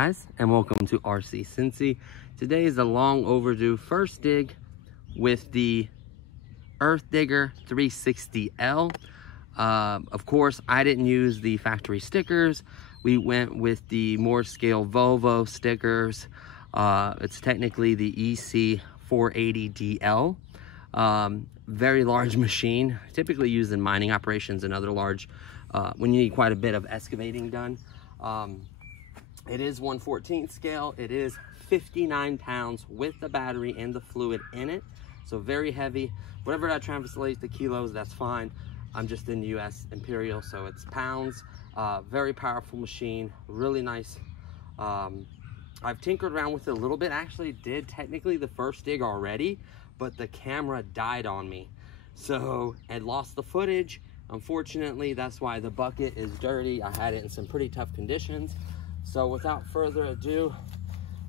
guys, and welcome to RC Cincy. Today is a long overdue first dig with the Earth Digger 360L. Of course, I didn't use the factory stickers. We went with the more scale Volvo stickers. It's technically the EC480DL. Very large machine, typically used in mining operations and other large, when you need quite a bit of excavating done. It is 1/14 scale. It is 59 pounds with the battery and the fluid in it. So very heavy. Whatever that translates to kilos, that's fine. I'm just in US Imperial, so it's pounds. Very powerful machine, really nice. I've tinkered around with it a little bit. Actually did technically the first dig already, but the camera died on me. So I lost the footage. Unfortunately, that's why the bucket is dirty. I had it in some pretty tough conditions. So without further ado,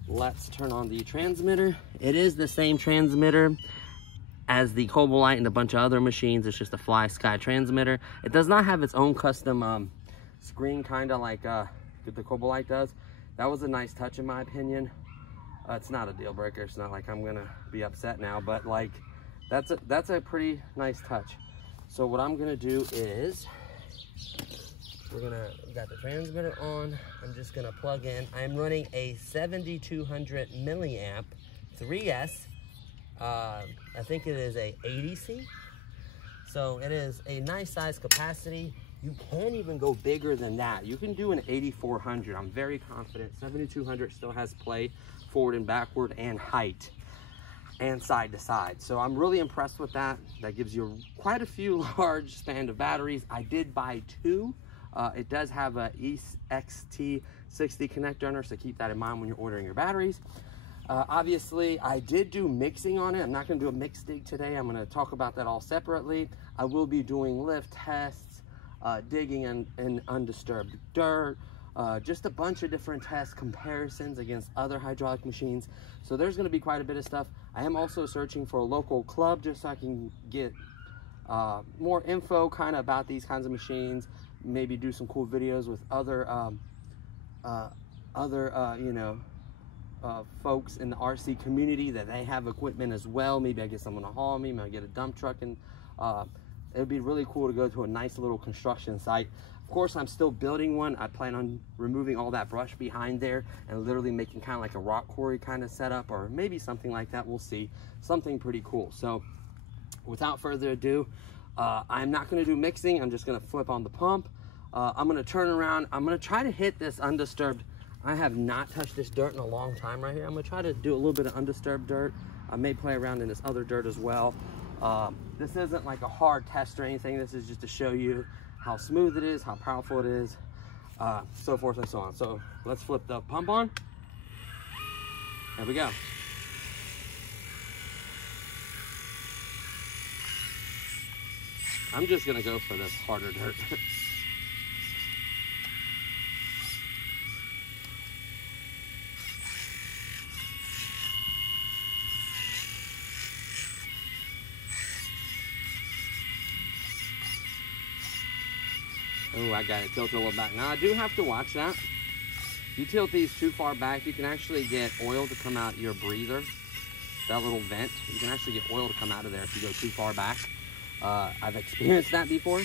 let's turn on the transmitter. It is the same transmitter as the Cobalite and a bunch of other machines. It's just a Fly Sky transmitter. It does not have its own custom screen, kind of like the Cobalite does. That was a nice touch in my opinion. It's not a deal breaker. It's not like I'm gonna be upset now, but like that's a pretty nice touch. So what I'm gonna do is we got the transmitter on. I'm just gonna plug in. I'm running a 7200 milliamp 3S. I think it is a 80C. So it is a nice size capacity. You can even go bigger than that. You can do an 8400. I'm very confident. 7200 still has play forward and backward and height and side to side. So I'm really impressed with that. That gives you quite a few large span of batteries. I did buy two. It does have a EXT60 connector on it, so keep that in mind when you're ordering your batteries. Obviously, I did do mixing on it. I'm not going to do a mix dig today. I'm going to talk about that all separately. I will be doing lift tests, digging in undisturbed dirt, just a bunch of different test comparisons against other hydraulic machines. So there's going to be quite a bit of stuff. I am also searching for a local club just so I can get more info kind of about these kinds of machines. Maybe do some cool videos with other folks in the RC community that they have equipment as well. Maybe I get someone to haul me, maybe I get a dump truck, and it would be really cool to go to a nice little construction site. Of course, I'm still building one. I plan on removing all that brush behind there and literally making kind of like a rock quarry kind of setup, or maybe something like that. We'll see. Something pretty cool. So without further ado, I'm not going to do mixing. I'm just going to flip on the pump. I'm going to turn around. I'm going to try to hit this undisturbed. I have not touched this dirt in a long time right here. I'm going to try to do a little bit of undisturbed dirt. I may play around in this other dirt as well. This isn't like a hard test or anything. This is just to show you how smooth it is, how powerful it is, so forth and so on. So let's flip the pump on. There we go. I'm just gonna go for this harder dirt. Oh, I got it tilted a little back. Now I do have to watch that. If you tilt these too far back, you can actually get oil to come out your breather. That little vent, you can actually get oil to come out of there if you go too far back. I've experienced that before.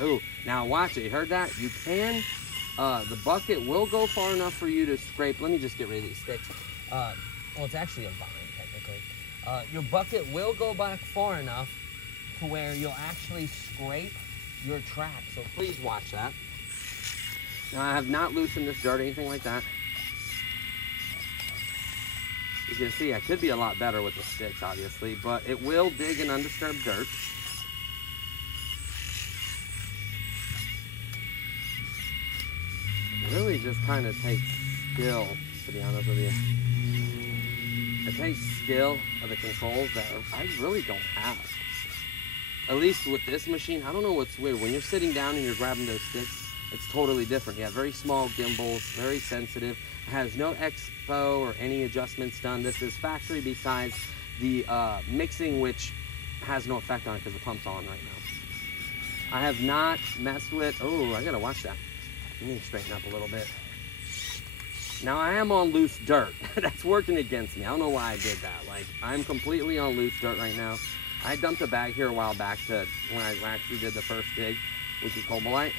Oh, now watch it. You heard that? You can, the bucket will go far enough for you to scrape. Let me just get rid of these sticks. Well, it's actually a vine, technically. Your bucket will go back far enough to where you'll actually scrape your track. So please watch that. Now, I have not loosened this dirt or anything like that. You can see I could be a lot better with the sticks, obviously, but it will dig in undisturbed dirt. It really just kind of takes skill, to be honest with you. It takes skill of the controls that I really don't have. At least with this machine, I don't know what's weird. When you're sitting down and you're grabbing those sticks, it's totally different. You have very small gimbals, very sensitive. It has no expo or any adjustments done. This is factory besides the mixing, which has no effect on it because the pump's on right now. I have not messed with, oh, I gotta watch that. Let me straighten up a little bit. Now I am on loose dirt. That's working against me. I don't know why I did that. Like, I'm completely on loose dirt right now. I dumped a bag here a while back to when I actually did the first dig with the Cobalite.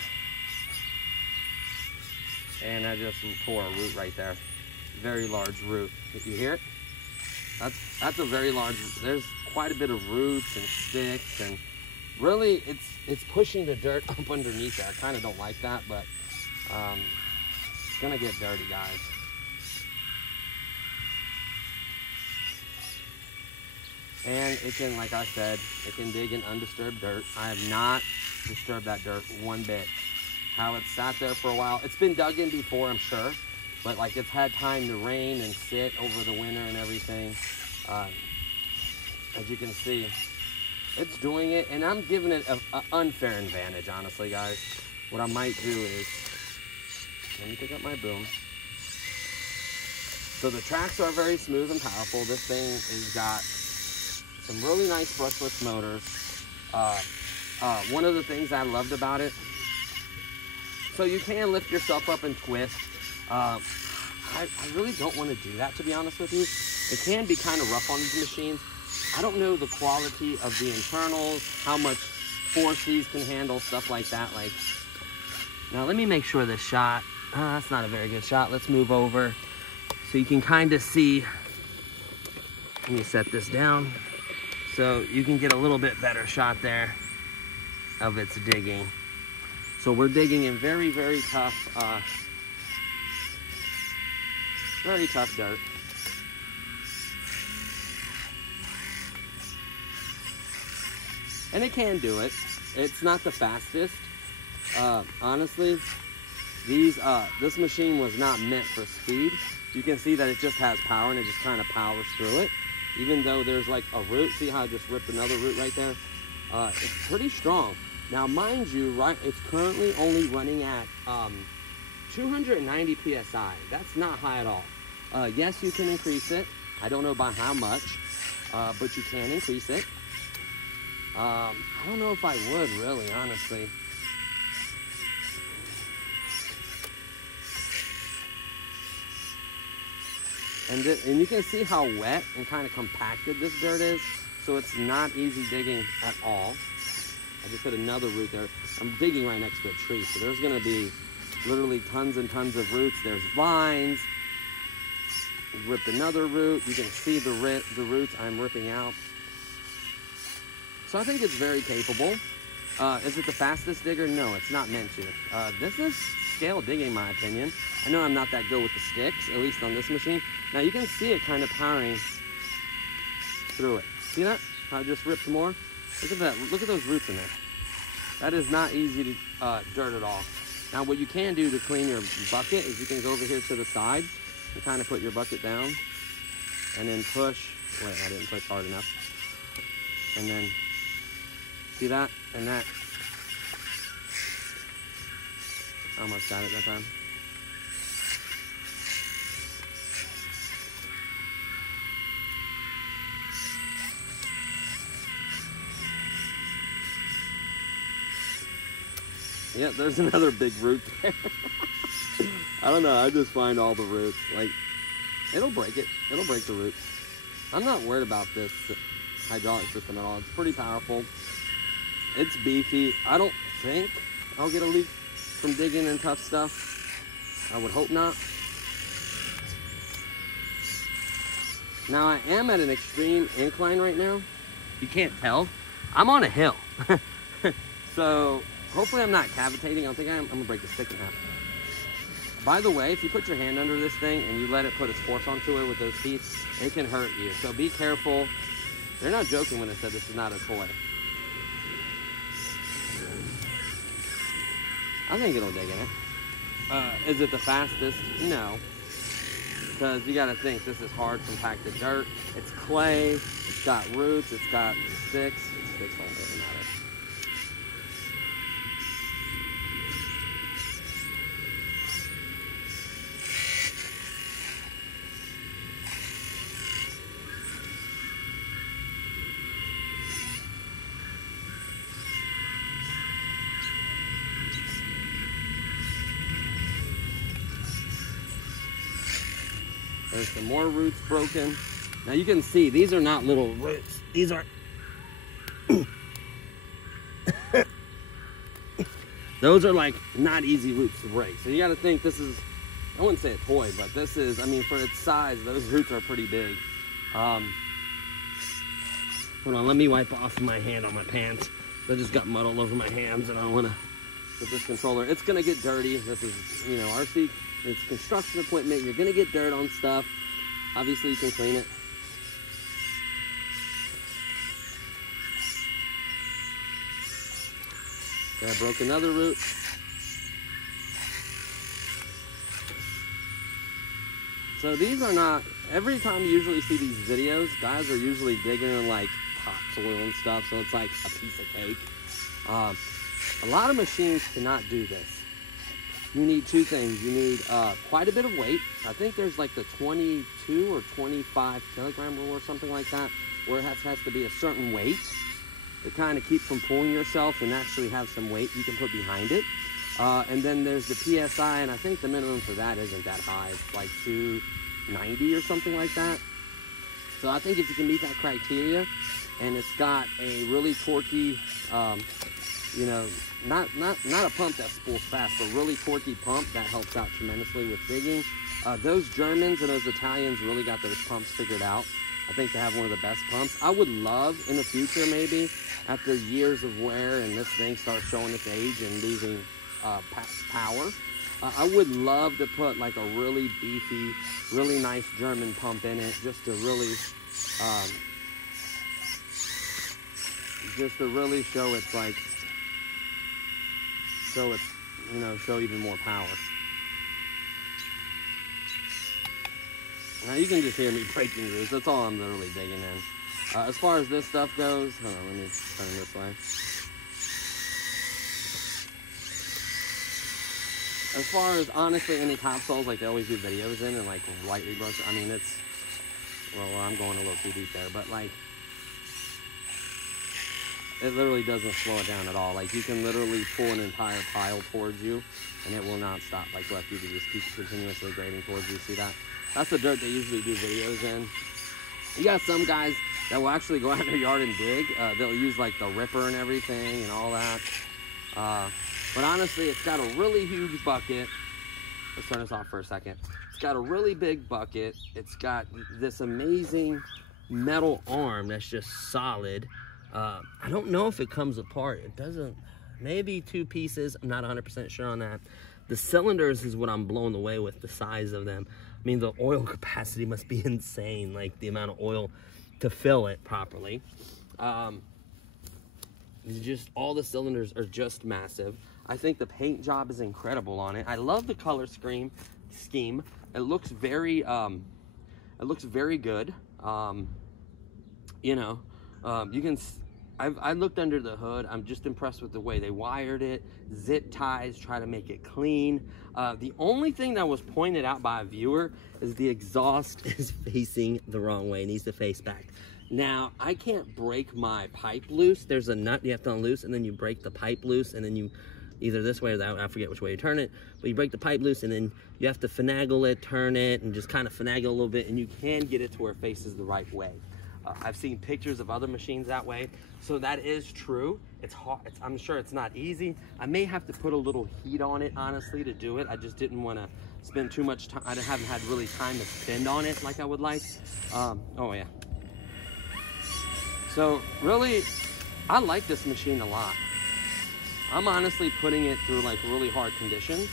And I just tore a root right there. Very large root. If you hear it? That's a very large, there's quite a bit of roots and sticks, and really it's pushing the dirt up underneath there. I kind of don't like that, but it's gonna get dirty, guys. And it can, like I said, it can dig in undisturbed dirt. I have not disturbed that dirt one bit. How it sat there for a while. It's been dug in before, I'm sure, but like it's had time to rain and sit over the winter and everything. As you can see, it's doing it, and I'm giving it an unfair advantage, honestly, guys. What I might do is, let me pick up my boom. So the tracks are very smooth and powerful. This thing has got some really nice brushless motors. One of the things I loved about it, so you can lift yourself up and twist. I really don't want to do that, to be honest with you. It can be kind of rough on these machines. I don't know the quality of the internals, how much force these can handle, stuff like that. Like, now let me make sure this shot, that's not a very good shot. Let's move over so you can kind of see. Let me set this down so you can get a little bit better shot there of its digging. So we're digging in very, very tough dirt. And it can do it. It's not the fastest. Honestly, this machine was not meant for speed. You can see that it just has power and it just kind of powers through it. Even though there's like a root, see how I just ripped another root right there? It's pretty strong. Now, mind you, right, it's currently only running at 290 PSI. That's not high at all. Yes, you can increase it. I don't know by how much, but you can increase it. I don't know if I would, really, honestly. And you can see how wet and kind of compacted this dirt is, so it's not easy digging at all. I just hit another root there. I'm digging right next to a tree, so there's gonna be literally tons and tons of roots. There's vines. Ripped another root. You can see the roots I'm ripping out. So I think it's very capable. Is it the fastest digger? No, it's not meant to. This is scale digging, in my opinion. I know I'm not that good with the sticks, at least on this machine. Now you can see it kind of powering through it. See that? How I just ripped more? Look at that. Look at those roots in there. That is not easy to dirt at all. Now what you can do to clean your bucket is you can go over here to the side and kind of put your bucket down and then push. Wait, I didn't push hard enough. And then see that? And that. I almost got it that time. Yep, there's another big root there. I don't know, I just find all the roots. Like, it'll break it. It'll break the roots. I'm not worried about this hydraulic system at all. It's pretty powerful. It's beefy. I don't think I'll get a leak from digging in tough stuff. I would hope not. Now, I am at an extreme incline right now. You can't tell. I'm on a hill. So, hopefully I'm not cavitating. I think I'm gonna break the stick in half. By the way, if you put your hand under this thing and you let it put its force onto it with those teeth, it can hurt you. So be careful. They're not joking when they said this is not a toy. I think it'll dig in it. Is it the fastest? No. Because you gotta think, this is hard, compacted dirt. It's clay, it's got roots, it's got sticks. Sticks don't really matter. There's some more roots broken. Now you can see these are not little roots. These are those are like not easy roots to break. So you got to think this is, I wouldn't say a toy, but this is, I mean, for its size, those roots are pretty big. Hold on, let me wipe off my hand on my pants. I just got mud all over my hands, and I don't want to, with this controller, it's going to get dirty. This is, you know, RC, it's construction equipment. You're going to get dirt on stuff. Obviously, you can clean it. I broke another root. So these are not, every time you usually see these videos, guys are usually digging in like topsoil and stuff, so it's like a piece of cake. A lot of machines cannot do this. You need two things. You need quite a bit of weight. I think there's like the 22 or 25 kilogram rule or something like that, where it has to be a certain weight to kind of keep from pulling yourself and actually have some weight you can put behind it. And then there's the PSI, and I think the minimum for that isn't that high. It's like 290 or something like that. So I think if you can meet that criteria, and it's got a really torquey, you know, not a pump that spools fast, but really torquey pump that helps out tremendously with digging. Those Germans and those Italians really got those pumps figured out. I think they have one of the best pumps. I would love in the future, maybe after years of wear and this thing starts showing its age and losing power, I would love to put like a really beefy, really nice German pump in it, just to really show it's like, so it's, you know, show even more power. Now you can just hear me breaking roots. That's all I'm literally digging in. As far as this stuff goes, hold on, let me turn this way. As far as honestly any topsoils, like they always do videos in and like lightly brush. I mean, it's, well, I'm going a little too deep there, but like, it literally doesn't slow it down at all. Like you can literally pull an entire pile towards you and it will not stop. Like left, you can just keep continuously grading towards you. See that? That's the dirt they usually do videos in. You got some guys that will actually go out in their yard and dig. They'll use like the ripper and everything and all that. But honestly, it's got a really huge bucket. Let's turn this off for a second. It's got a really big bucket. It's got this amazing metal arm that's just solid. I don't know if it comes apart. It doesn't, maybe two pieces. I'm not 100% sure on that. The cylinders is what I'm blown away with, the size of them. I mean, the oil capacity must be insane, like the amount of oil to fill it properly. Just all the cylinders are just massive. I think the paint job is incredible on it. I love the color scheme. It looks very good. You know, you can. I looked under the hood. I'm just impressed with the way they wired it. Zip ties, try to make it clean. The only thing that was pointed out by a viewer is the exhaust is facing the wrong way. It needs to face back. Now, I can't break my pipe loose. There's a nut you have to unloose, and then you break the pipe loose, and then you, either this way or that way, I forget which way you turn it, but you break the pipe loose, and then you have to finagle it, turn it, and just kind of finagle a little bit, and you can get it to where it faces the right way. I've seen pictures of other machines that way, so that is true. It's hard. I'm sure it's not easy. I may have to put a little heat on it, honestly, to do it. I just didn't want to spend too much time. I haven't had really time to spend on it like I would like. Oh yeah. So really, I like this machine a lot. I'm honestly putting it through like really hard conditions.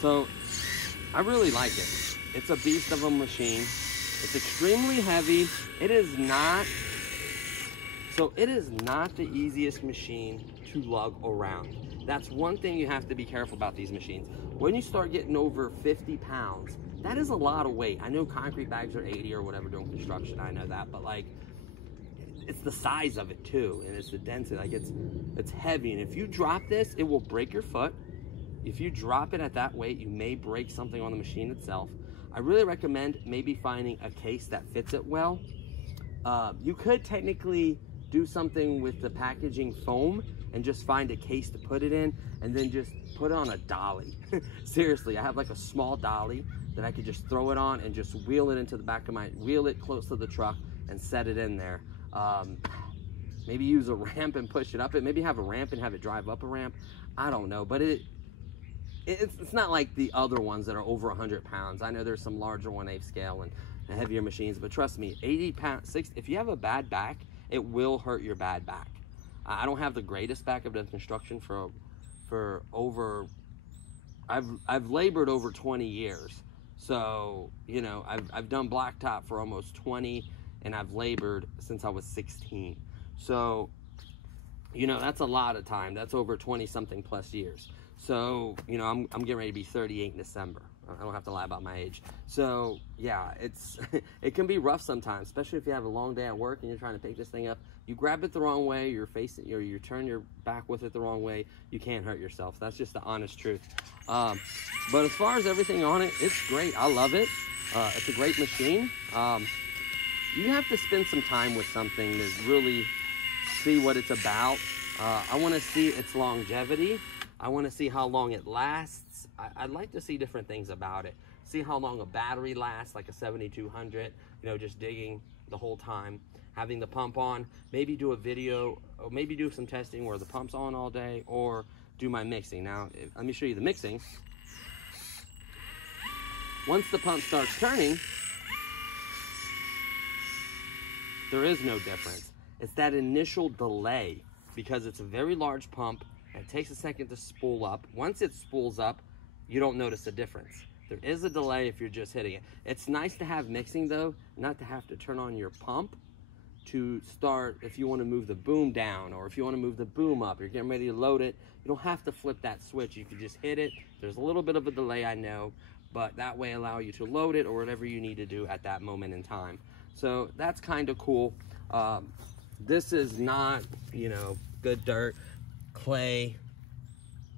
So I really like it. It's a beast of a machine. It's extremely heavy. It is not the easiest machine to lug around. That's one thing you have to be careful about these machines. When you start getting over 50 pounds, that is a lot of weight. I know concrete bags are 80 or whatever doing construction, I know that, but like, it's the size of it too, and it's the density, like it's heavy, and if you drop this, it will break your foot. If you drop it at that weight, you may break something on the machine itself. I really recommend maybe finding a case that fits it well. You could technically do something with the packaging foam and just find a case to put it in, and then just put it on a dolly. Seriously, I have like a small dolly that I could just throw it on and just wheel it into the back of wheel it close to the truck and set it in there. Maybe use a ramp and push it up. Maybe have a ramp and have it drive up a ramp. I don't know, but it's not like the other ones that are over 100 pounds. I know there's some larger 1/8 scale and heavier machines, but trust me, 80 pounds, 60, if you have a bad back, it will hurt your bad back. I don't have the greatest back. I've done construction for over, I've labored over 20 years. So, you know, I've done blacktop for almost 20, and I've labored since I was 16. So, you know, that's a lot of time. That's over 20 something plus years. So, you know, I'm getting ready to be 38 in December. I don't have to lie about my age. So yeah, it can be rough sometimes, especially if you have a long day at work and you're trying to pick this thing up. You grab it the wrong way, you're facing, or you turn your back with it the wrong way, you can't hurt yourself. That's just the honest truth. But as far as everything on it, it's great. I love it. It's a great machine. You have to spend some time with something to really see what it's about. I want to see its longevity. I want to see how long it lasts. I'd like to see different things about it. See how long a battery lasts, like a 7200, you know, just digging the whole time, having the pump on, maybe do a video, or maybe do some testing where the pump's on all day, or do my mixing. Now, let me show you the mixing. Once the pump starts turning, there is no difference. It's that initial delay, because it's a very large pump. It takes a second to spool up. Once it spools up, you don't notice a difference. There is a delay if you're just hitting it. It's nice to have mixing though, not to have to turn on your pump to start if you want to move the boom down, or if you want to move the boom up, you're getting ready to load it. You don't have to flip that switch. You can just hit it. There's a little bit of a delay, I know, but that way allow you to load it or whatever you need to do at that moment in time. So that's kind of cool. This is not, you know, good dirt, clay,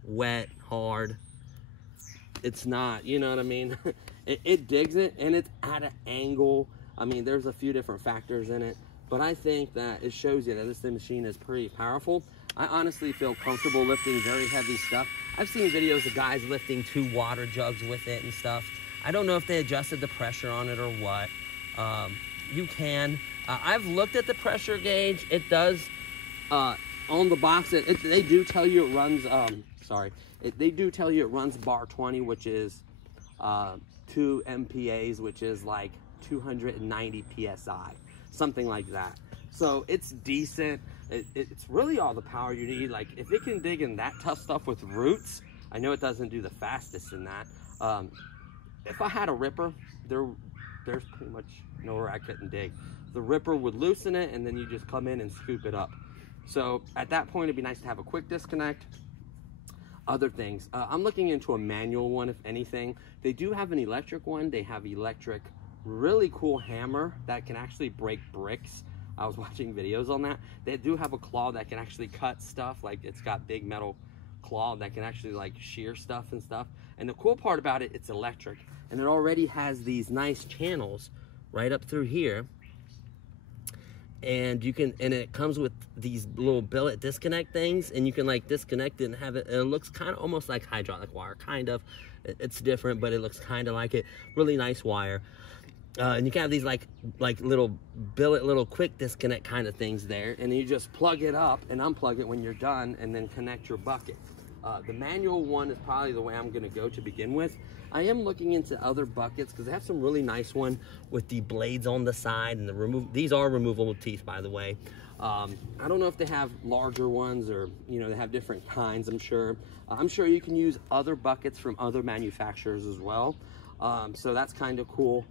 wet, hard. It's not, you know what I mean? It digs it, and it's at an angle. I mean, there's a few different factors in it, but I think that it shows you that this machine is pretty powerful. I honestly feel comfortable lifting very heavy stuff. I've seen videos of guys lifting 2 water jugs with it and stuff. I don't know if they adjusted the pressure on it or what. You can. I've looked at the pressure gauge. It does, on the box, they do tell you it runs, they do tell you it runs bar 20, which is 2 MPAs, which is like 290 PSI, something like that. So it's decent. It's really all the power you need. Like, if it can dig in that tough stuff with roots, I know it doesn't do the fastest in that. If I had a ripper, there's pretty much nowhere I couldn't dig. The ripper would loosen it, and then you just come in and scoop it up. So at that point, it'd be nice to have a quick disconnect. Other things, I'm looking into a manual one, if anything. They do have an electric one. They have electric, really cool hammer that can actually break bricks. I was watching videos on that. They do have a claw that can actually cut stuff. Like, it's got big metal claw that can actually like shear stuff and stuff. And the cool part about it, it's electric, and it already has these nice channels right up through here. And you can, and it comes with these little billet disconnect things, and you can like disconnect it and have it, and it looks kind of almost like hydraulic wire, kind of. It's different, but it looks kind of like it. Really nice wire. And you can have these like little billet, little quick disconnect kind of things there, and you just plug it up and unplug it when you're done, and then connect your bucket. The manual one is probably the way I'm going to go to begin with. I am looking into other buckets because they have some really nice one with the blades on the side, and these are removable teeth, by the way. I don't know if they have larger ones, or you know, they have different kinds. I'm sure you can use other buckets from other manufacturers as well. So that's kind of cool.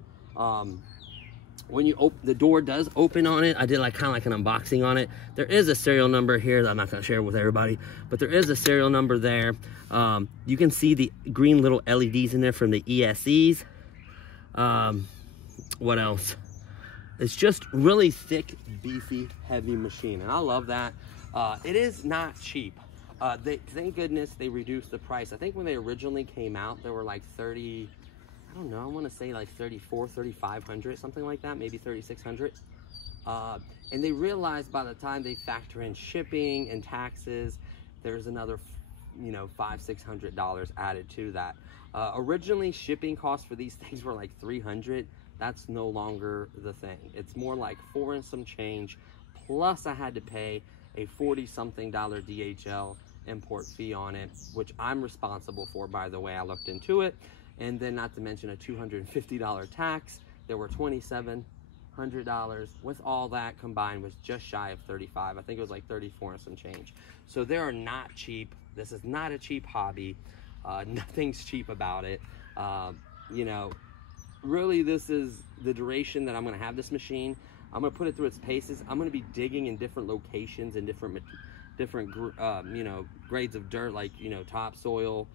When you open, the door does open on it. I did like kind of like an unboxing on it. There is a serial number here that I'm not going to share with everybody, but there is a serial number there. You can see the green little LEDs in there from the ESCs. What else? It's just really thick, beefy, heavy machine, and I love that. It is not cheap. Thank goodness they reduced the price. I think when they originally came out, they were like 30, I don't know, I want to say like 3,500, something like that, maybe 3,600. And they realized by the time they factor in shipping and taxes, there's another, you know, $500–600 added to that. Originally, shipping costs for these things were like $300. That's no longer the thing. It's more like $4 and some change. Plus, I had to pay a $40-something DHL import fee on it, which I'm responsible for, by the way. I looked into it. And then not to mention a $250 tax. There were $2,700. With all that combined was just shy of $35. I think it was like $34 and some change. So they are not cheap. This is not a cheap hobby. Nothing's cheap about it. You know, really, this is the duration that I'm going to have this machine. I'm going to put it through its paces. I'm going to be digging in different locations and different you know, grades of dirt, like, you know, topsoil,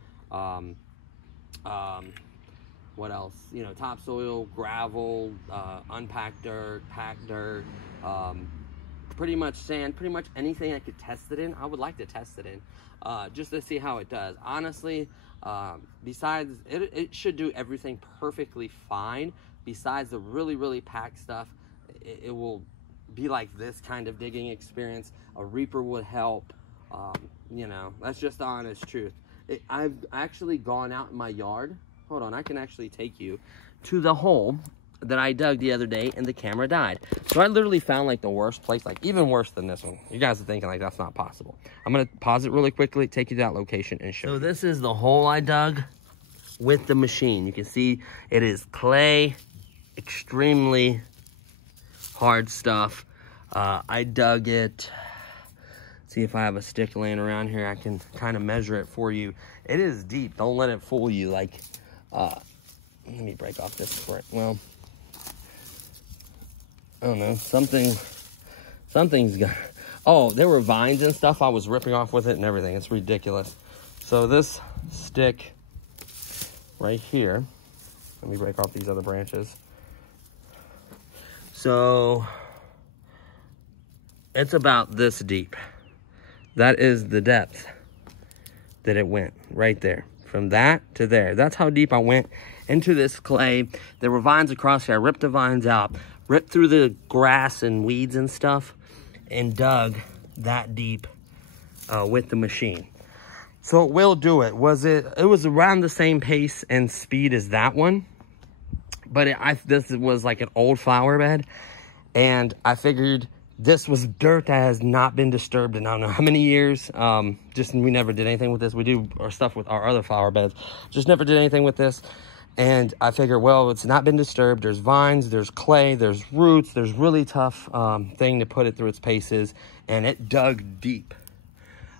what else? You know, topsoil, gravel, unpacked dirt, packed dirt, pretty much sand, pretty much anything I could test it in. I would like to test it in, just to see how it does. Honestly, besides, it should do everything perfectly fine. Besides the really packed stuff, it will be like this kind of digging experience. A reaper would help. You know, that's just the honest truth. I've actually gone out in my yard. Hold on, I can actually take you to the hole that I dug the other day and the camera died. So I literally found like the worst place, like even worse than this one. You guys are thinking like that's not possible. I'm gonna pause it really quickly, take you to that location and show you. So this is the hole I dug with the machine. You can see it is clay, extremely hard stuff. I dug it. See if I have a stick laying around here. I can kind of measure it for you. It is deep. Don't let it fool you. Like, let me break off this squirt. Well, I don't know. Something's got. Oh, there were vines and stuff I was ripping off with it and everything. It's ridiculous. So this stick right here. Let me break off these other branches. So it's about this deep. That is the depth that it went right there. From that to there. That's how deep I went into this clay. There were vines across here. I ripped the vines out, ripped through the grass and weeds and stuff, and dug that deep with the machine. So it will do it. It was around the same pace and speed as that one, but this was like an old flower bed, and I figured this was dirt that has not been disturbed in I don't know how many years. We never did anything with this. We do our stuff with our other flower beds. Just never did anything with this. And I figured, well, it's not been disturbed. There's vines, there's clay, there's roots. There's really tough thing to put it through its paces. And it dug deep.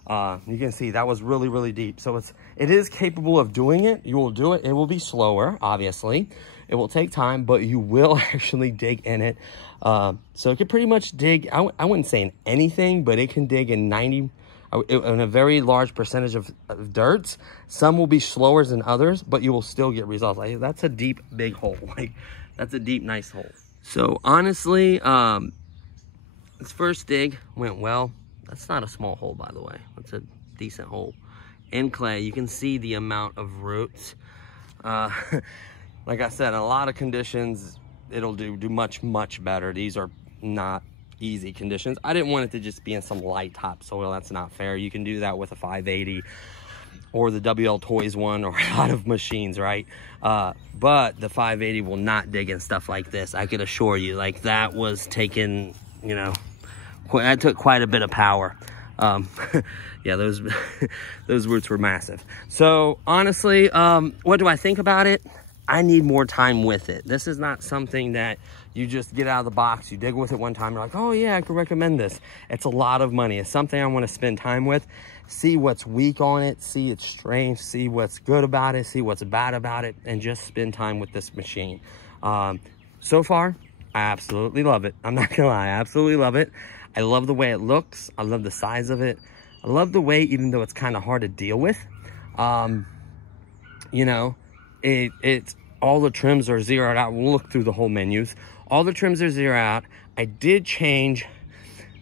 You can see that was really deep. So it is capable of doing it. You will do it. It will be slower, obviously. It will take time, but you will actually dig in it. So it can pretty much dig, I wouldn't say in anything, but it can dig in in a very large percentage of dirts. Some will be slower than others, but you will still get results. Like, that's a deep, big hole. Like, that's a deep, nice hole. So honestly, this first dig went well. That's not a small hole, by the way. It's a decent hole. In clay, you can see the amount of roots. Like I said, in a lot of conditions, it'll do much better. These are not easy conditions. I didn't want it to just be in some light topsoil. That's not fair. You can do that with a 580 or the WL Toys one, or a lot of machines, right? But the 580 will not dig in stuff like this. I could assure you. Like, that was taken, you know, that took quite a bit of power. Yeah, those roots were massive. So honestly, what do I think about it? I need more time with it. This is not something that you just get out of the box, you dig with it one time, you're like, oh yeah, I could recommend this. It's a lot of money. It's something I want to spend time with, see what's weak on it, see its strength, see what's good about it, see what's bad about it, and just spend time with this machine. So far, I absolutely love it. I'm not gonna lie, I absolutely love it. I love the way it looks. I love the size of it. I love the way, even though it's kind of hard to deal with, you know, it's all the trims are zeroed out. We'll look through the whole menus. All the trims are zeroed out. I did change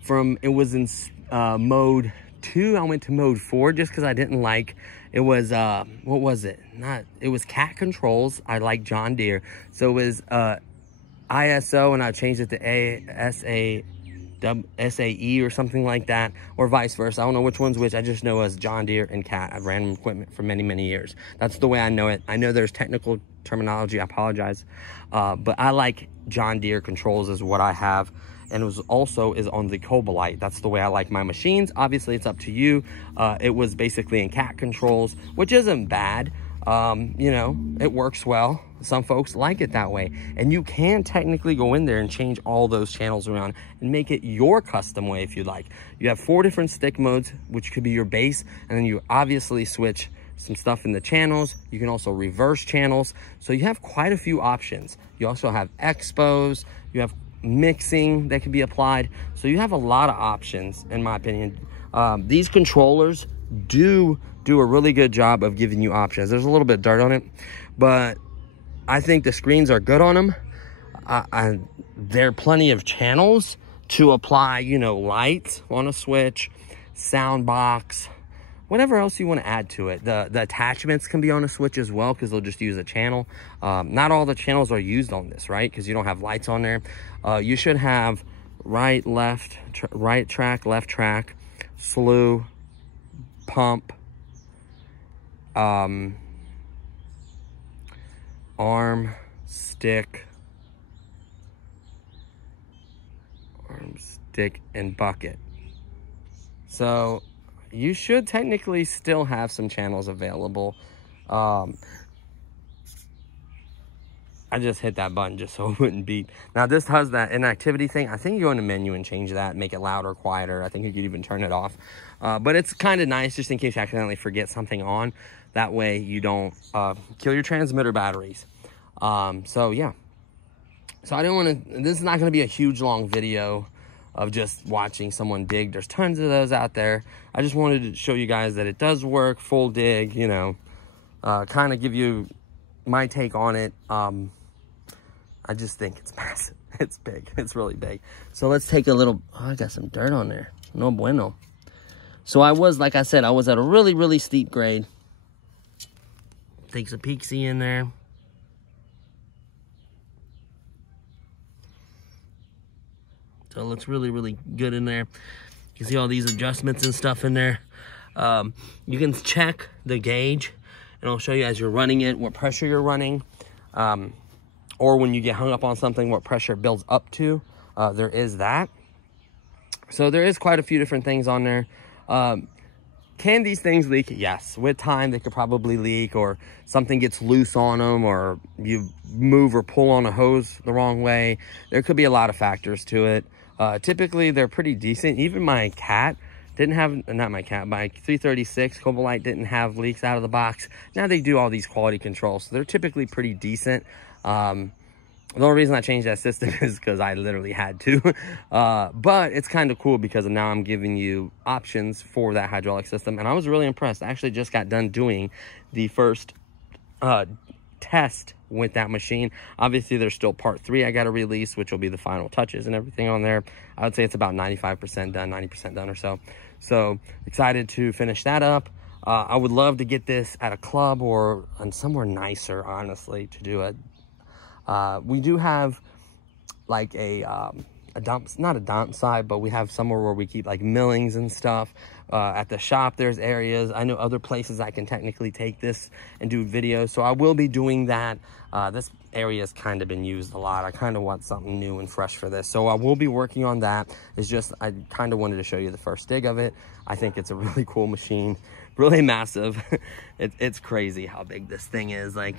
from, it was in mode 2. I went to mode 4 just because I didn't like, it was, what was it? It was cat controls. I like John Deere. So it was ISO and I changed it to SAE or something like that, or vice versa. I don't know which one's which. I just know as John Deere and Cat. I've ran equipment for many, many years. That's the way I know it. I know there's technical terminology. I apologize. But I like John Deere controls is what I have. And it was also is on the Cobalite. That's the way I like my machines. Obviously, it's up to you. It was basically in Cat controls, which isn't bad. You know, it works well. Some folks like it that way. And you can technically go in there and change all those channels around and make it your custom way if you like. You have 4 different stick modes, which could be your base. And then you obviously switch some stuff in the channels. You can also reverse channels. So you have quite a few options. You also have expos. You have mixing that can be applied. So you have a lot of options, in my opinion. These controllers do a really good job of giving you options. There's a little bit of dirt on it, but I think the screens are good on them. There are plenty of channels to apply, you know, lights on a switch, sound box, whatever else you want to add to it. The attachments can be on a switch as well, because they'll just use a channel. Not all the channels are used on this, right? Because you don't have lights on there. You should have right, left, right track, left track, slew, pump, arm, stick, and bucket. So you should technically still have some channels available. I just hit that button just so it wouldn't beep. Now this has that inactivity thing. I think you go in the menu and change that, make it louder, quieter. I think you could even turn it off. But it's kind of nice just in case you accidentally forget something on. That way you don't kill your transmitter batteries. So yeah. So I didn't want to, this is not going to be a huge long video of just watching someone dig. There's tons of those out there. I just wanted to show you guys that it does work, full dig, you know, kind of give you my take on it. I just think it's massive. It's big. It's really big. So let's take a little, oh, I got some dirt on there. No bueno. So I was, like I said, I was at a really, really steep grade. Take some peeksy in there. So it looks really, really good in there. You can see all these adjustments and stuff in there. You can check the gauge, and I'll show you as you're running it what pressure you're running. Or when you get hung up on something, what pressure it builds up to. There is that. So there is quite a few different things on there. Can these things leak? Yes. With time, they could probably leak, or something gets loose on them, or you move or pull on a hose the wrong way. There could be a lot of factors to it. Typically, they're pretty decent. Even my Cat didn't have, not my Cat, my 336 Cobalite didn't have leaks out of the box. Now they do all these quality controls, so they're typically pretty decent. The only reason I changed that system is because I literally had to. But it's kind of cool because now I'm giving you options for that hydraulic system. And I was really impressed. I actually just got done doing the first test with that machine. Obviously, there's still part 3 I got to release, which will be the final touches and everything on there. I would say it's about 95% done, 90% done or so. So excited to finish that up. I would love to get this at a club or somewhere nicer, honestly, to do it. We do have like a dump, not a dump site, but we have somewhere where we keep like millings and stuff. At the shop, there's areas. I know other places I can technically take this and do videos. So I will be doing that. This area has kind of been used a lot. I kind of want something new and fresh for this. So I will be working on that. It's just, I kind of wanted to show you the first dig of it. I think it's a really cool machine, really massive. It's crazy how big this thing is. Like,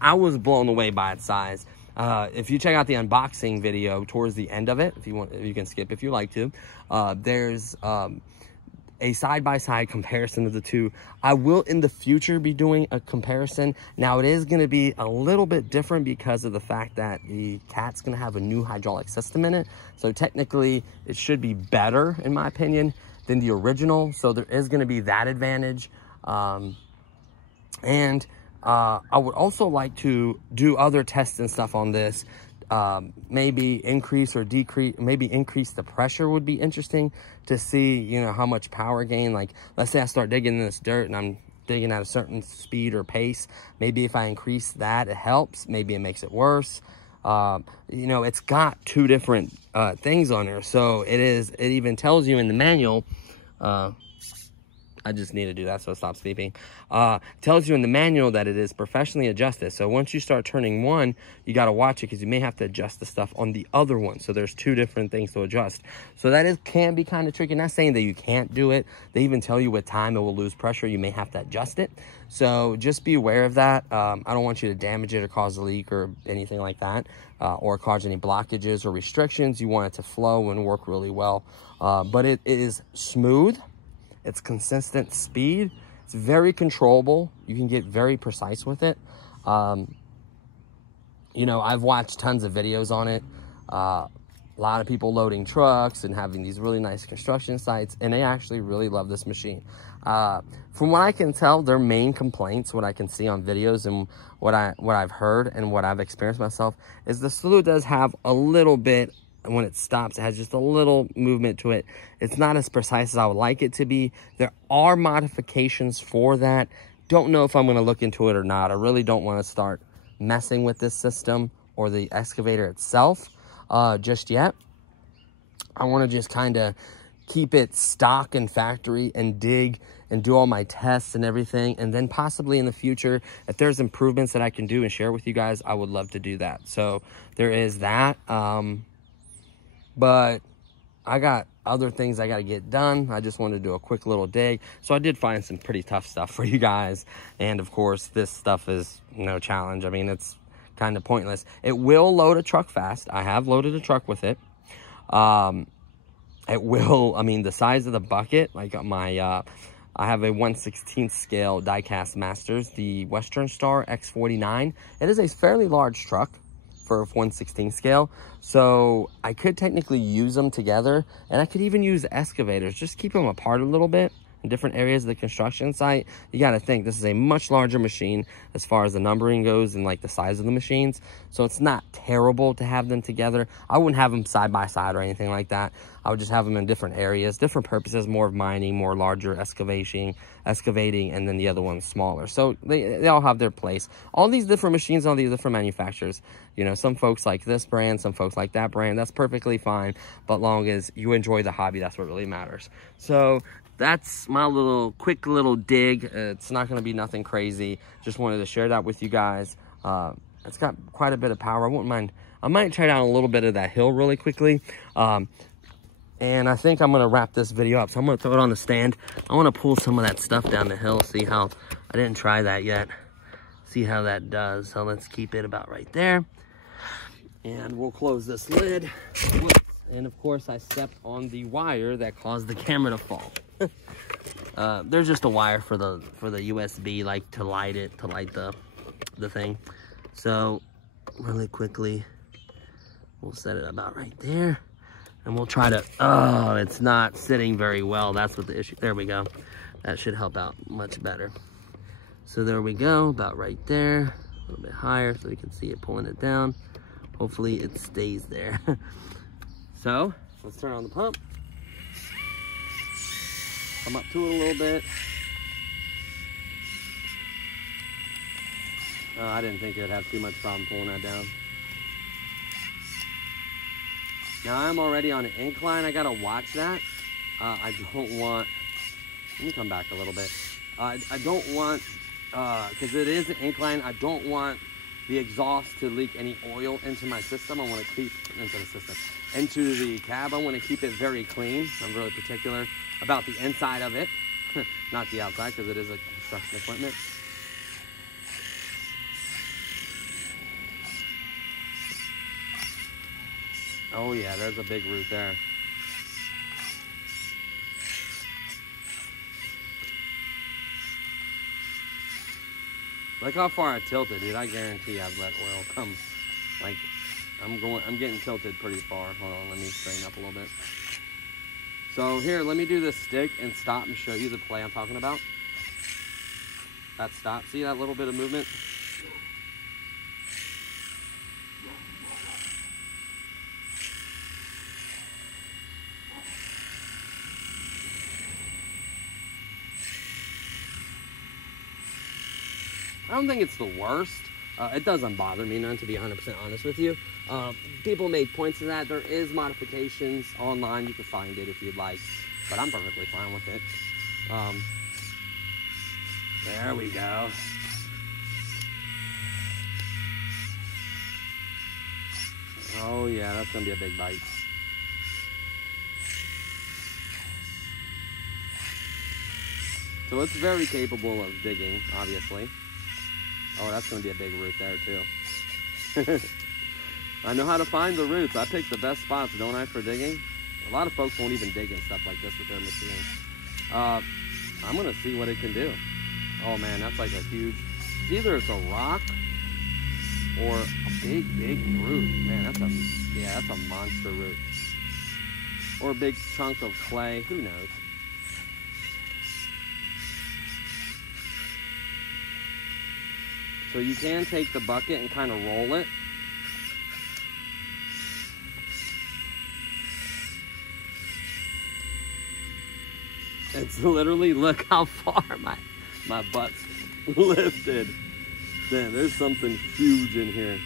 I was blown away by its size. If you check out the unboxing video towards the end of it, if you want, you can skip if you like to. There's a side-by-side comparison of the two. I will in the future be doing a comparison. Now it is going to be a little bit different because of the fact that the Cat's going to have a new hydraulic system in it. So technically it should be better, in my opinion, than the original. So there is going to be that advantage. I would also like to do other tests and stuff on this. Maybe increase or decrease, maybe increase the pressure would be interesting to see, you know, how much power gain. Like, let's say I start digging in this dirt and I'm digging at a certain speed or pace. Maybe if I increase that, it helps. Maybe it makes it worse. You know, it's got 2 different things on there. So it even tells you in the manual, I just need to do that so it stops beeping. Tells you in the manual that it is professionally adjusted. So once you start turning one, you got to watch it because you may have to adjust the stuff on the other one. So there's 2 different things to adjust. So that can be kind of tricky. Not saying that you can't do it. They even tell you with time it will lose pressure. You may have to adjust it. So just be aware of that. I don't want you to damage it or cause a leak or anything like that, or cause any blockages or restrictions. You want it to flow and work really well. But it is smooth. It's consistent speed. It's very controllable. You can get very precise with it. You know, I've watched tons of videos on it. A lot of people loading trucks and having these really nice construction sites, and they actually really love this machine. From what I can tell, their main complaints, what I can see on videos and what I've heard and what I've experienced myself, is the slew does have a little bit. And when it stops, it has just a little movement to it. It's not as precise as I would like it to be. There are modifications for that. Don't know if I'm going to look into it or not. I really don't want to start messing with this system or the excavator itself just yet. I want to just kind of keep it stock and factory and dig and do all my tests and everything. And then possibly in the future, if there's improvements that I can do and share with you guys, I would love to do that. So there is that. But I got other things I got to get done. I just wanted to do a quick little dig. So I did find some pretty tough stuff for you guys. And of course, this stuff is no challenge. I mean, it's kind of pointless. It will load a truck fast. I have loaded a truck with it. It will, I mean, the size of the bucket, like my, I have a 1/16 scale die-cast Masters, the Western Star X49. It is a fairly large truck for a 1/16 scale, so I could technically use them together, and I could even use excavators, just keep them apart a little bit in different areas of the construction site. You got to think this is a much larger machine as far as the numbering goes and like the size of the machines, so it's not terrible to have them together. I wouldn't have them side by side or anything like that. I would just have them in different areas, different purposes, more of mining, more larger excavating, and then the other one's smaller. So they all have their place. All these different machines, all these different manufacturers, you know, some folks like this brand, some folks like that brand. That's perfectly fine, but long as you enjoy the hobby, that's what really matters. So that's my quick little dig. It's not going to be nothing crazy. Just wanted to share that with you guys. It's got quite a bit of power. I wouldn't mind. I might try down a little bit of that hill really quickly. And I think I'm going to wrap this video up. So I'm going to throw it on the stand. I want to pull some of that stuff down the hill. See how, I didn't try that yet. See how that does. So let's keep it about right there. And we'll close this lid. And of course I stepped on the wire that caused the camera to fall. There's just a wire for the USB, like to light the thing. So really quickly, we'll set it about right there. And we'll try to, oh, it's not sitting very well. That's what the issue, there we go. That should help out much better. So there we go, about right there. A little bit higher so you can see it pulling it down. Hopefully it stays there. So, let's turn on the pump. Come up to it a little bit. Oh, I didn't think it would have too much problem pulling that down. Now I'm already on an incline. I gotta watch that. I don't want, let me come back a little bit. I don't want, because it is an incline, I don't want the exhaust to leak any oil into my system. I want to keep, into the cab. I want to keep it very clean. I'm really particular about the inside of it, not the outside, because it is a construction equipment. Oh yeah, there's a big root there. Look how far I tilted, dude. I guarantee I've let oil come. Like, I'm getting tilted pretty far. Hold on, let me straighten up a little bit. So here, let me do this stick and stop and show you the play I'm talking about. That stop, see that little bit of movement? I don't think it's the worst. It doesn't bother me none, to be 100% honest with you. People made points of that. There is modifications online. You can find it if you'd like, but I'm perfectly fine with it. There we go. Oh yeah, that's gonna be a big bite. So it's very capable of digging, obviously. Oh, that's gonna be a big root there too. I know how to find the roots. I pick the best spots, don't I, for digging? A lot of folks won't even dig and stuff like this with their machine. I'm gonna see what it can do. Oh man, that's like a huge, either it's a rock or a big root. Man, that's a monster root. Or a big chunk of clay, who knows? So you can take the bucket and kind of roll it. It's literally, look how far my butt's lifted. Damn, there's something huge in here.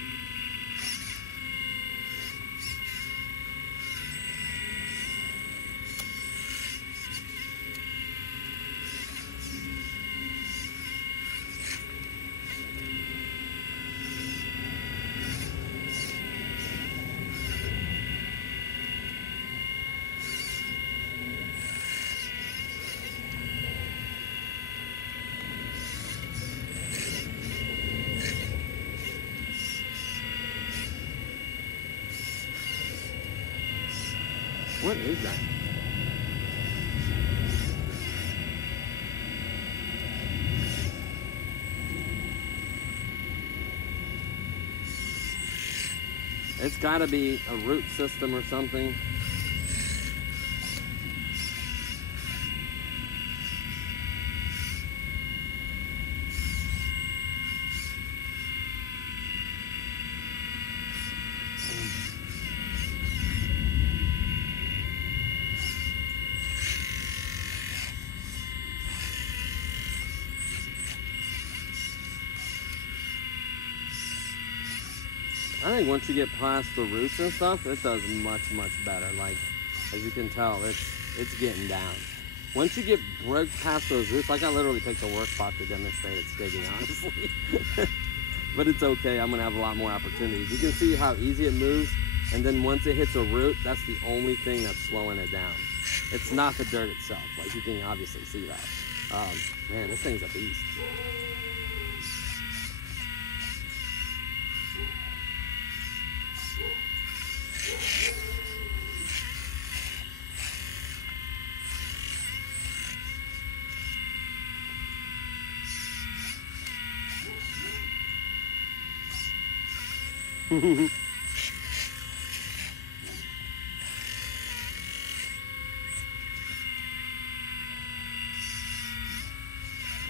What is that? It's got to be a root system or something. I think once you get past the roots and stuff, it does much better. Like, as you can tell, it's getting down. Once you get past those roots, like I literally picked the worst spot to demonstrate its digging, honestly. But it's okay, I'm gonna have a lot more opportunities. You can see how easy it moves, and then once it hits a root, that's the only thing that's slowing it down. It's not the dirt itself, like you can obviously see that. Man, this thing's a beast. And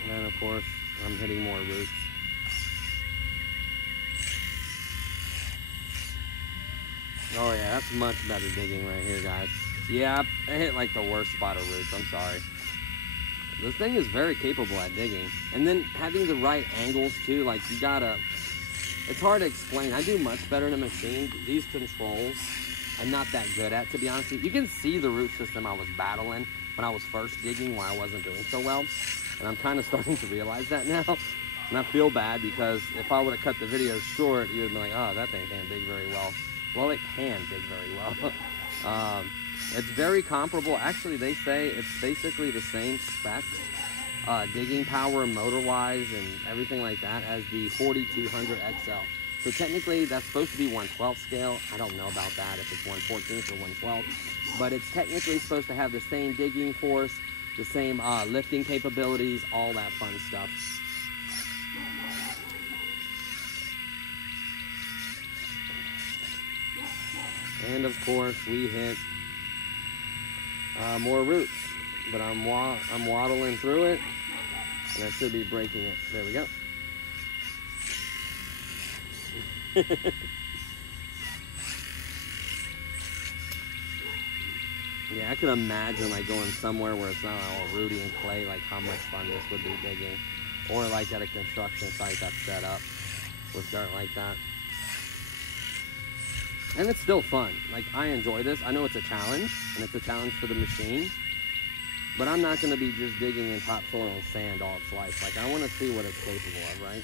then of course I'm hitting more roots. Oh yeah, that's much better digging right here, guys. Yeah, I hit like the worst spot of roots, I'm sorry. This thing is very capable at digging. And then having the right angles too, like you gotta, it's hard to explain. I do much better in a machine. These controls I'm not that good at, to be honest with you. You can see the root system I was battling when I was first digging, why I wasn't doing so well. And I'm kind of starting to realize that now. And I feel bad because if I would have cut the video short, you would be like, oh, that thing can't dig very well. Well, it can dig very well. It's very comparable. Actually, they say it's basically the same specs, digging power, motor-wise, and everything like that as the 4200 XL. So technically, that's supposed to be 1/12 scale. I don't know about that, if it's 1/14 or 1/12. But it's technically supposed to have the same digging force, the same lifting capabilities, all that fun stuff. And of course, we hit more roots. But I'm waddling through it, and I should be breaking it. There we go. Yeah, I can imagine like going somewhere where it's not all rooty and clay, like how much fun this would be digging. Or like at a construction site that's set up. with dirt like that. And it's still fun. Like, I enjoy this. I know it's a challenge, and it's a challenge for the machine, but I'm not going to be just digging in topsoil and sand all its life. Like, I want to see what it's capable of, right?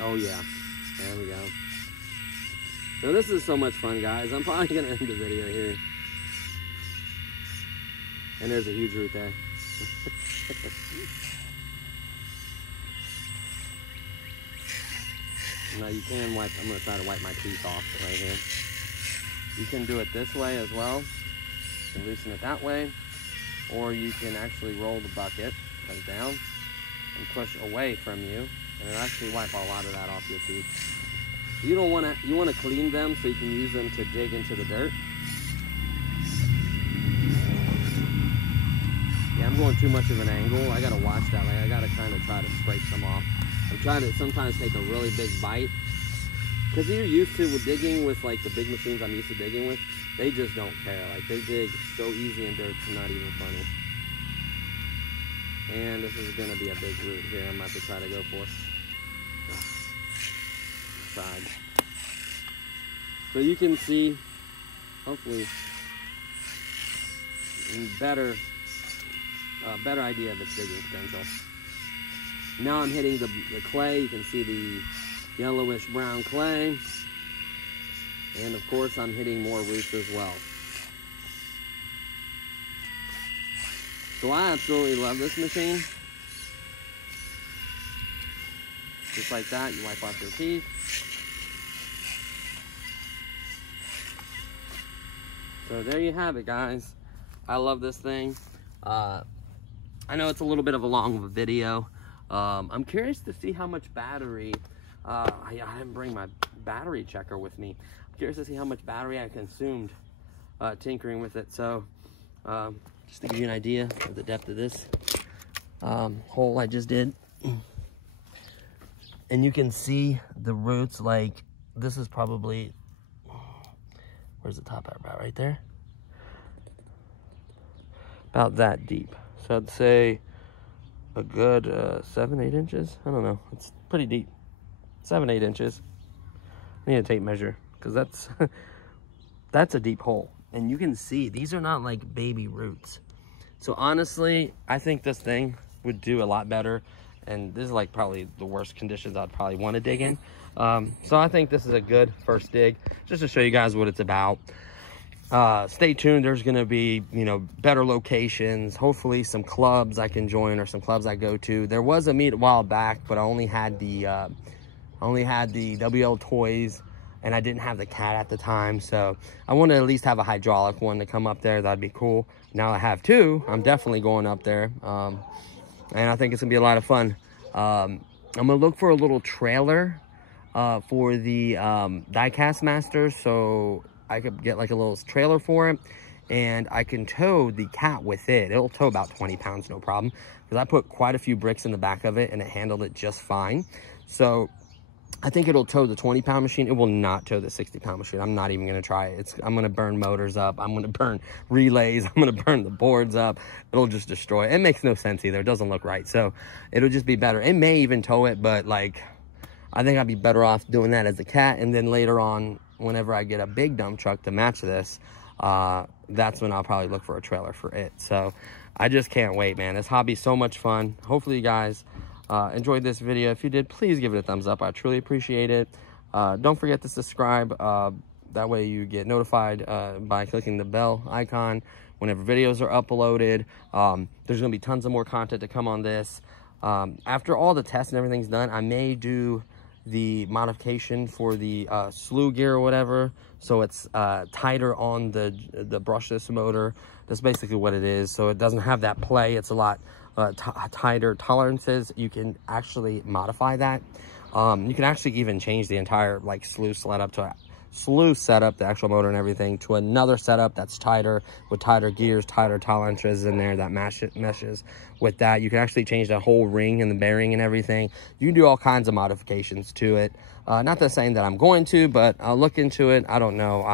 Oh yeah, there we go. So this is so much fun, guys. I'm probably gonna end the video here. And there's a huge root there. Now you can wipe, I'm gonna try to wipe my teeth off right here. You can do it this way as well. You can loosen it that way. Or you can actually roll the bucket like down and push away from you. And it'll actually wipe a lot of that off your teeth. You don't want to, you want to clean them so you can use them to dig into the dirt. Yeah, I'm going too much of an angle. I gotta watch that. Like, I gotta kind of try to scrape some off. I'm trying to sometimes take a really big bite. Because you're used to with digging with like the big machines I'm used to digging with, they just don't care. Like, they dig so easy in dirt, it's not even funny. And this is gonna be a big root here I'm about to try to go for. Side. So you can see, hopefully, better idea of its digging potential. Now I'm hitting the clay. You can see the yellowish brown clay. And of course I'm hitting more roots as well. So I absolutely love this machine. Just like that, you wipe off your teeth. So there you have it, guys. I love this thing. I know it's a little bit of a long video. I'm curious to see how much battery, I didn't bring my battery checker with me. I'm curious to see how much battery I consumed tinkering with it. So just to give you an idea of the depth of this hole I just did. And you can see the roots, like this is probably, where's the top about right there? About that deep. So I'd say a good 7-8 inches. I don't know, it's pretty deep. 7-8 inches. I need a tape measure because that's that's a deep hole. And you can see these are not like baby roots. So honestly, I think this thing would do a lot better. And this is like probably the worst conditions I'd probably want to dig in. So I think this is a good first dig, just to show you guys what it's about. Stay tuned. There's going to be, you know, better locations, hopefully some clubs I can join or some clubs I go to. There was a meet a while back, but I only had the WL toys and I didn't have the cat at the time. So I want to at least have a hydraulic one to come up there. That'd be cool. Now I have two. I'm definitely going up there. And I think it's gonna be a lot of fun. I'm gonna look for a little trailer for the diecast master, so I could get like a little trailer for it, and I can tow the cat with it. It'll tow about 20 pounds, no problem, because I put quite a few bricks in the back of it and it handled it just fine. So I think it'll tow the 20-pound machine. It will not tow the 60-pound machine. I'm not even gonna try it. I'm gonna burn motors up. I'm gonna burn relays. I'm gonna burn the boards up. It'll just destroy it. It makes no sense either. It doesn't look right. So it'll just be better. It may even tow it, but like, I think I'd be better off doing that as a cat. And then later on, whenever I get a big dump truck to match this, that's when I'll probably look for a trailer for it. So I just can't wait, man. This hobby's so much fun. Hopefully you guys enjoyed this video. If you did, please give it a thumbs up. I truly appreciate it. Don't forget to subscribe. That way you get notified by clicking the bell icon whenever videos are uploaded. There's gonna be tons of more content to come on this. After all the tests and everything's done, I may do the modification for the slew gear or whatever, so it's tighter on the brushless motor. That's basically what it is. So it doesn't have that play. It's a lot tighter tolerances. You can actually modify that. You can actually even change the entire like slew setup, the actual motor and everything, to another setup that's tighter, with tighter gears, tighter tolerances in there that meshes with that. You can actually change the whole ring and the bearing and everything. You can do all kinds of modifications to it. Not the saying that I'm going to, but I'll look into it. I don't know.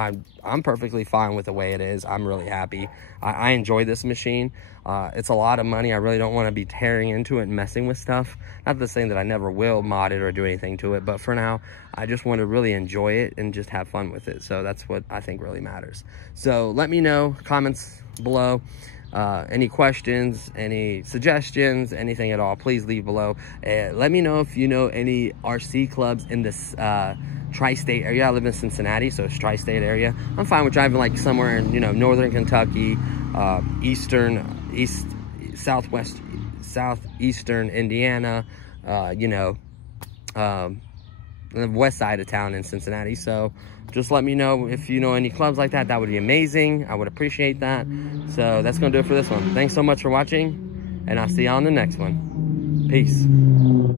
I'm perfectly fine with the way it is. I'm really happy. I enjoy this machine. It's a lot of money. I really don't want to be tearing into it and messing with stuff. Not the saying that I never will mod it or do anything to it, but for now, I just want to really enjoy it and just have fun with it. So that's what I think really matters. So let me know, comments below. Any questions, any suggestions, anything at all, please leave below. Let me know if you know any RC clubs in this tri-state area. I live in Cincinnati, so it's tri-state area. I'm fine with driving like somewhere in, you know, northern Kentucky, southeastern Indiana, you know, the west side of town in Cincinnati. So just let me know if you know any clubs like that. That would be amazing. I would appreciate that. So that's gonna do it for this one. Thanks so much for watching, and I'll see you on the next one. Peace.